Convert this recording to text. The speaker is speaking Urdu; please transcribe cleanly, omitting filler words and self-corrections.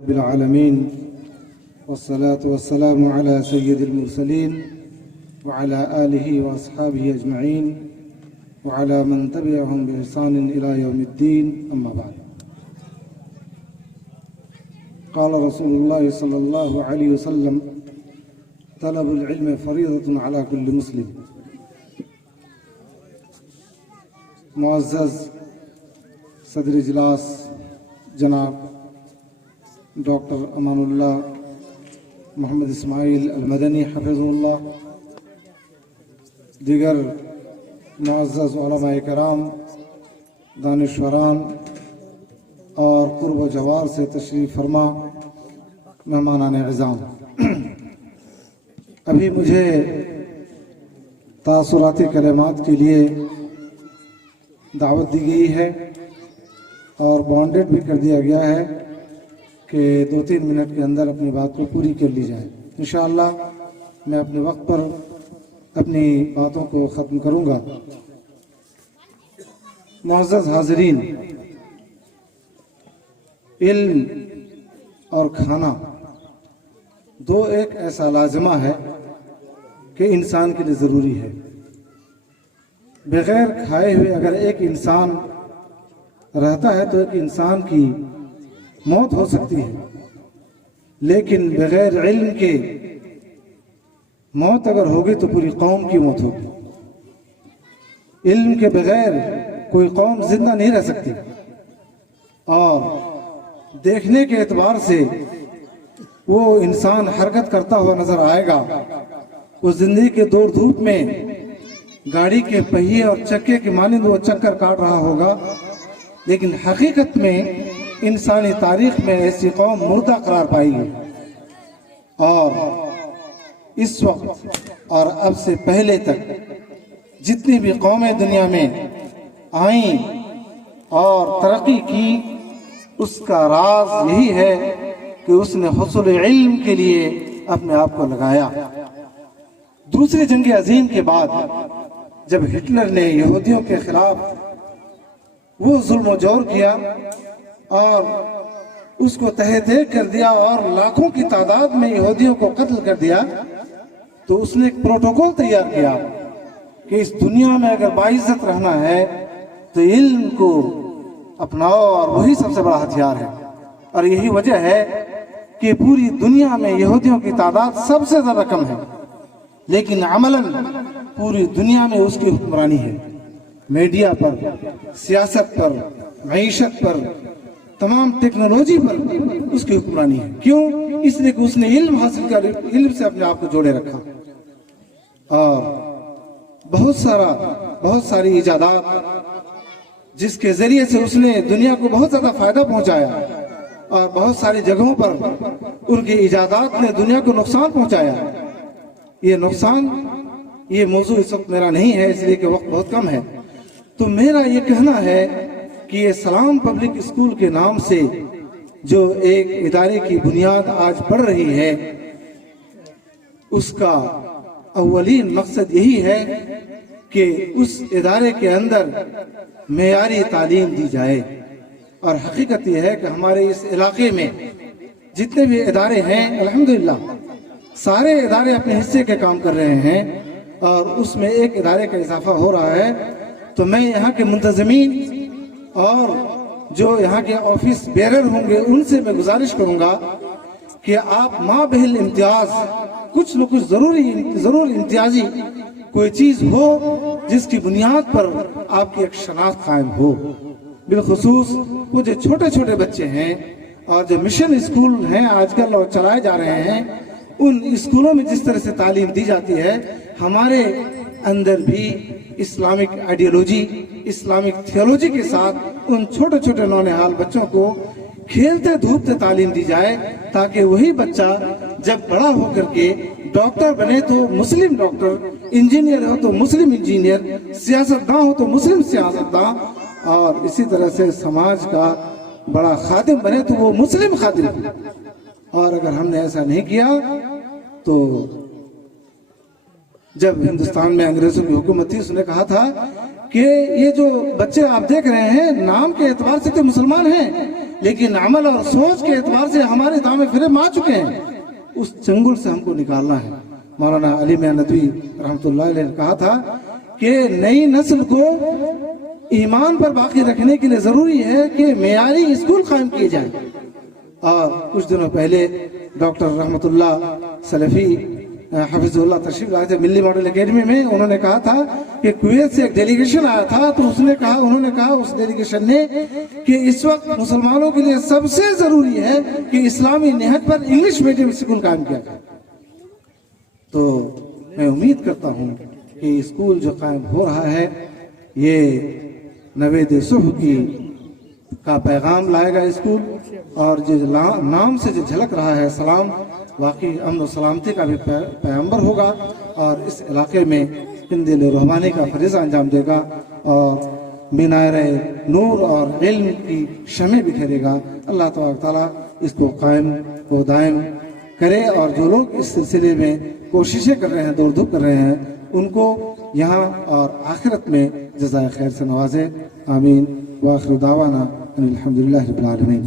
رب العالمين والصلاة والسلام على سيد المرسلين وعلى آله وأصحابه أجمعين وعلى من تبعهم بإحسان إلى يوم الدين أما بعد. قال رسول الله صلى الله عليه وسلم طلب العلم فريضة على كل مسلم. معزز صدر اجلاس جناب ڈاکٹر امان اللہ محمد اسماعیل المدنی حفظ اللہ، دیگر معزز علماء کرام، دانشوران اور قرب و جوار سے تشریف فرما مہمانان اعظام، ابھی مجھے تاثراتی کلمات کے لیے دعوت دی گئی ہے اور بانڈڈ بھی کر دیا گیا ہے کہ 2-3 منٹ کے اندر اپنی بات کو پوری کر لی جائے. انشاءاللہ میں اپنے وقت پر اپنی باتوں کو ختم کروں گا. معزز حاضرین، علم اور کھانا دو ایک ایسا لازمہ ہے کہ انسان کے لیے ضروری ہے. بغیر کھائے ہوئے اگر ایک انسان رہتا ہے تو ایک انسان کی موت ہو سکتی ہے، لیکن بغیر علم کے موت اگر ہوگی تو پوری قوم کی موت ہوگی. علم کے بغیر کوئی قوم زندہ نہیں رہ سکتی. اور دیکھنے کے اعتبار سے وہ انسان حرکت کرتا ہوا نظر آئے گا، وہ زندگی کے دور دھوپ میں گاڑی کے پہیے اور چکے کے مانند وہ چکر کاٹ رہا ہوگا، لیکن حقیقت میں انسانی تاریخ میں ایسی قوم مردہ قرار پائی گی. اور اس وقت اور اب سے پہلے تک جتنی بھی قومیں دنیا میں آئیں اور ترقی کی، اس کا راز یہی ہے کہ اس نے حصول علم کے لیے اپنے آپ کو لگایا. دوسری جنگ عظیم کے بعد جب ہٹلر نے یہودیوں کے خلاف وہ ظلم و جور کیا اور اس کو تہہ دے کر دیا اور لاکھوں کی تعداد میں یہودیوں کو قتل کر دیا، تو اس نے ایک پروٹوکول تیار کیا کہ اس دنیا میں اگر باعزت رہنا ہے تو علم کو اپناؤ، اور وہی سب سے بڑا ہتھیار ہے. اور یہی وجہ ہے کہ پوری دنیا میں یہودیوں کی تعداد سب سے زیادہ کم ہے، لیکن عملاً پوری دنیا میں اس کی حکمرانی ہے. میڈیا پر، سیاست پر، معیشت پر، تمام ٹیکنالوجی پر اس کی حکمرانی ہے. کیوں؟ اس لیے کہ اس نے علم حاصل کر علم سے اپنے آپ کو جوڑے رکھا، اور بہت ساری ایجادات جس کے ذریعے سے اس نے دنیا کو بہت زیادہ فائدہ پہنچایا، اور بہت ساری جگہوں پر ان کی ایجادات نے دنیا کو نقصان پہنچایا. یہ موضوع اس وقت میرا نہیں ہے، اس لیے کہ وقت بہت کم ہے. تو میرا یہ کہنا ہے کہ یہ سلام پبلک اسکول کے نام سے جو ایک ادارے کی بنیاد آج پڑ رہی ہے، اس کا اولین مقصد یہی ہے کہ اس ادارے کے اندر معیاری تعلیم دی جائے. اور حقیقت یہ ہے کہ ہمارے اس علاقے میں جتنے بھی ادارے ہیں، الحمدللہ سارے ادارے اپنے حصے کے کام کر رہے ہیں، اور اس میں ایک ادارے کا اضافہ ہو رہا ہے. تو میں یہاں کے منتظمین اور جو یہاں کے آفس بیرر ہوں گے ان سے میں گزارش کروں گا کہ آپ مابہل امتیاز کچھ نہ کچھ ضرور امتیازی کوئی چیز ہو جس کی بنیاد پر آپ کی ایک شناخت قائم ہو. بالخصوص وہ جو چھوٹے چھوٹے بچے ہیں اور جو مشن اسکول ہیں آج کل اور چلائے جا رہے ہیں، ان اسکولوں میں جس طرح سے تعلیم دی جاتی ہے، ہمارے اندر بھی اسلامک آئیڈیالوجی، اسلامک تھیولوجی کے ساتھ ان چھوٹے چھوٹے نونہال بچوں کو کھیلتے دھوپتے تعلیم دی جائے، تاکہ وہی بچہ جب بڑا ہو کر کے ڈاکٹر بنے تو مسلم ڈاکٹر، انجینئر ہو تو مسلم انجینئر، سیاستداں ہو تو مسلم سیاستداں، اور اسی طرح سے سماج کا بڑا خادم بنے تو وہ مسلم خادم. اور اگر ہم نے ایسا نہیں کیا تو جب ہندوستان میں انگریزوں کی حکومت تھی، اس نے کہا تھا کہ یہ جو بچے آپ دیکھ رہے ہیں نام کے اعتبار سے تو مسلمان ہیں، لیکن عمل اور سوچ کے اعتبار سے ہمارے دامے فریب آ چکے ہیں، اس چنگل سے ہم کو نکالنا ہے۔ مولانا علی میاں ندوی رحمۃ اللہ علیہ نے کہا تھا کہ نئی نسل کو ایمان پر باقی رکھنے کے لیے ضروری ہے کہ معیاری اسکول قائم کیے جائیں۔ اور کچھ دنوں پہلے ڈاکٹر رحمۃ اللہ سلفی حفظ اللہ تشریف لائے تھے ملی ماڈل اکیڈمی میں۔ انہوں نے کہا تھا کہ کویت سے ایک ڈیلیگیشن آیا تھا، تو انہوں نے کہا اس ڈیلیگیشن نے کہ اس وقت مسلمانوں کے لیے سب سے ضروری ہے کہ اسلامی نہج پر انگلش میڈیم اسکول قائم کیا جائے۔ تو میں امید کرتا ہوں کہ اسکول جو قائم ہو رہا ہے یہ نوید صبح کا پیغام لائے گا اسکول، اور جو نام سے جو جھلک رہا ہے سلام، واقعی امن و سلامتی کا بھی پیغمبر ہوگا، اور اس علاقے میں قندیل روحانی کا فریضہ انجام دے گا، اور مینار نور اور علم کی شمع بکھیرے گا۔ اللہ تبارک تعالیٰ اس کو قائم و دائم کرے، اور جو لوگ اس سلسلے میں کوششیں کر رہے ہیں، دوڑ دھوپ کر رہے ہیں، ان کو یہاں اور آخرت میں جزائے خیر سے نوازے۔ آمین۔ وآخر دعوانا ان الحمدللہ رب العالمین۔